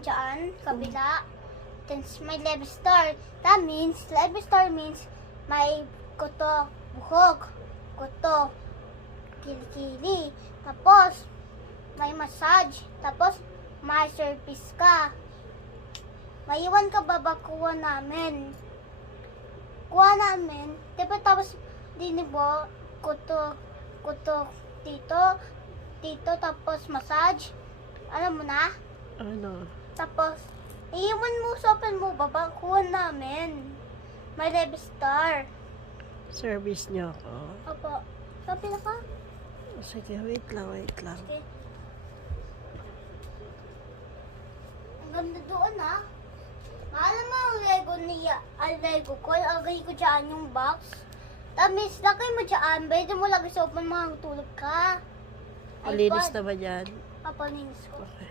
dyan, kabila. Then may level star. That means, level star means may kuto, buhok, kuto, kilikili. Tapos, may massage. Tapos, may service ka. Maiwan ka ba kuha namin? Kuha namin. Diba tapos, dinibo, kuto, dito, tapos massage. Alam mo na? Ano? Tapos, iiwan mo sa open mo, baba, kuha namin. May level star. Service niyo ako. Opo. Sabi na ka? Sige, wait lang. Okay. Ang ganda doon ha. Alam mo ang Lego niya, ang Lego ko, lagay ko dyan yung box. Tapos, lagay mo dyan, pwede mo lagay sa open mo, tulog ka. Malinis na ba yan? Papalinis ko. Okay.